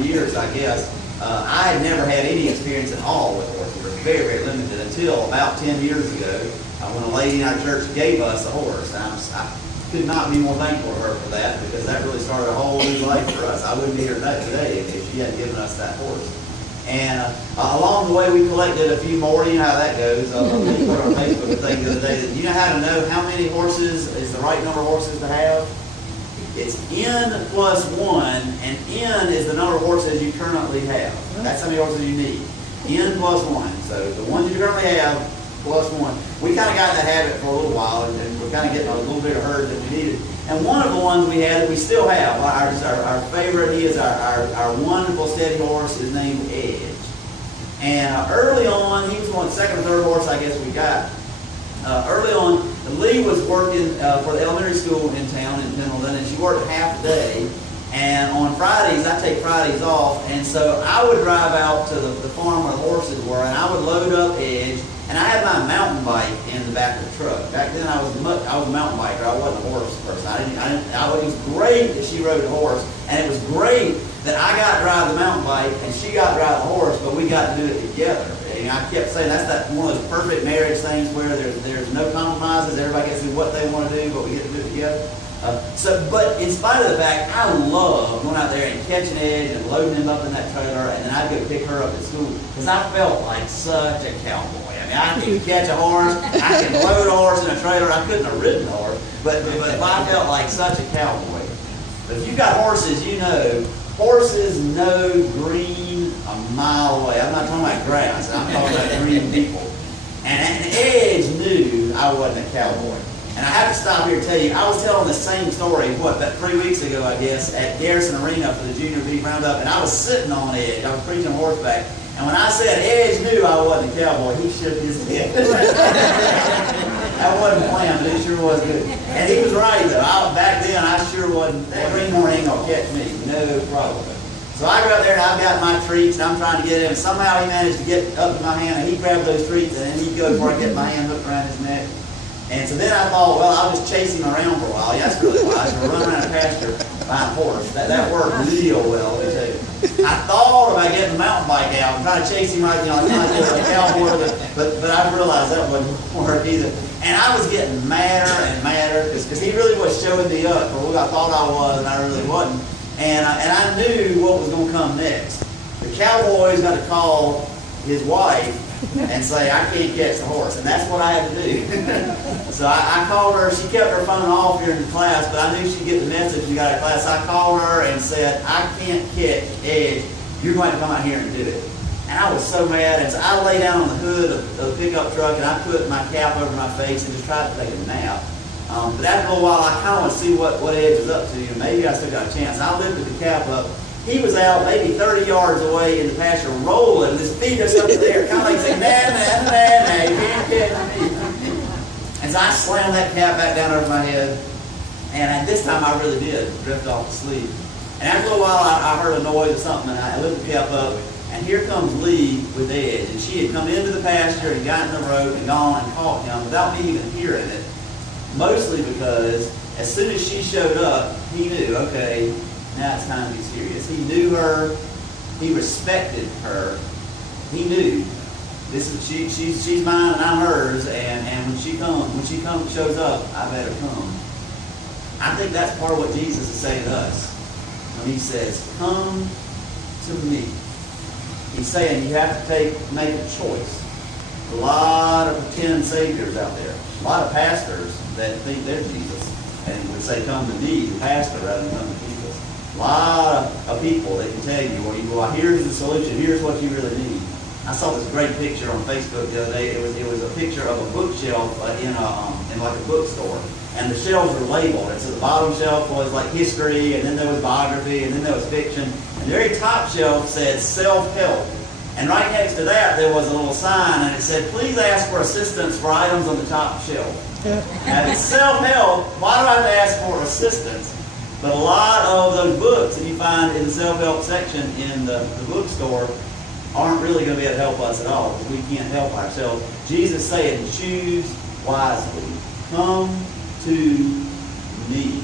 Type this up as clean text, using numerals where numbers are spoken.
couple years, I guess, I had never had any experience at all with horses, or very, very limited, until about 10 years ago, when a lady in our church gave us a horse. And I could not be more thankful to her for that, because that really started a whole new life for us. I wouldn't be here today if she hadn't given us that horse. And along the way, we collected a few more. You know how that goes. We put on Facebook a thing the other day. You know how to know how many horses is the right number of horses to have? It's N plus 1, and N is the number of horses you currently have. That's how many horses you need. N plus 1. So the ones you currently have plus 1. We kind of got in the habit for a little while, and we're kind of getting a little bit of herd that we needed. And one of the ones we had that we still have, our favorite, he is our wonderful steady horse, is named Edge. And early on, he was one of the second or third horse I guess we got. Early on, Lee was working for the elementary school in town in Pendleton, and she worked half a day. And on Fridays, I take Fridays off, and so I would drive out to the farm where the horses were, and I would load up Edge, and I had my mountain bike in the back of the truck. Back then, I was a mountain biker. I wasn't a horse person. It was great that she rode a horse, and it was great that I got to drive the mountain bike, and she got to drive the horse, but we got to do it together. And I kept saying that's one of those perfect marriage things where there's no compromises. Everybody gets to do what they want to do, but we get to do it together. But in spite of the fact, I love going out there and catching Edge and loading him up in that trailer, and then I'd go pick her up at school, because I felt like such a cowboy. I mean, I can catch a horse, I can load a horse in a trailer. I couldn't have ridden a horse, but I felt like such a cowboy. But if you've got horses, you know, horses know green a mile away. I'm not talking about grass, I'm talking about green people. And Edge knew I wasn't a cowboy. And I have to stop here and tell you, I was telling the same story, about 3 weeks ago, I guess, at Garrison Arena for the Junior Beef Roundup, and I was sitting on Edge. I was preaching horseback. And when I said Edge knew I wasn't a cowboy, he shook his head. That wasn't planned, but it sure was good. And he was right, though. Back then, I sure wasn't, that greenhorn ain't going to catch me. No problem. So I go out there, and I've got my treats, and I'm trying to get him. And somehow he managed to get up to my hand, and he grabbed those treats, and then he'd go before I get my hand hooked around his neck. And so then I thought, well, I'll just chase him around for a while. Yeah, that's really wise. We're running around a pasture behind a horse. That worked real well, let me tell you. I thought about getting the mountain bike out and trying to chase him right, like a cowboy, but I realized that wouldn't work either. And I was getting madder and madder because he really was showing me up for what I thought I was, and I really wasn't. And I knew what was going to come next. The cowboy's got to call his wife and say, I can't catch the horse. And that's what I had to do. So I called her. She kept her phone off during the class, but I knew she'd get the message we got out of class. I called her and said, I can't catch Edge. You're going to come out here and do it. And I was so mad. And so I lay down on the hood of the pickup truck, and I put my cap over my face and just tried to take a nap. But after a little while, I kind of want to see what Edge was up to. And maybe I still got a chance. I lifted the cap up. He was out maybe 30 yards away in the pasture rolling, his feet up in the air, kind of like saying, nah, you can't catch me. And so I slammed that cap back down over my head, and at this time I really did drift off to sleep. And after a little while I heard a noise or something, and I lifted the cap up, and here comes Lee with Edge. And she had come into the pasture and gotten the rope and gone and caught him without me even hearing it, mostly because as soon as she showed up, he knew, okay, now it's time to be serious. He knew her. He respected her. He knew she's mine and I'm hers. And when she shows up, I better come. I think that's part of what Jesus is saying to us when he says, "Come to me." He's saying you have to make a choice. A lot of pretend saviors out there. A lot of pastors that think they're Jesus and would say, "Come to me," the pastor, rather than come to Jesus. A lot of people that can tell you, well, here's the solution, here's what you really need. I saw this great picture on Facebook the other day. It was a picture of a bookshelf in like a bookstore, and the shelves were labeled. And so the bottom shelf was like history, and then there was biography, and then there was fiction. And the very top shelf said self-help. And right next to that there was a little sign, and it said, "Please ask for assistance for items on the top shelf." Now, if it's self-help, why do I have to ask for assistance? But a lot of those books that you find in the self-help section in the bookstore aren't really going to be able to help us at all, because we can't help ourselves. Jesus said, choose wisely. Come to me.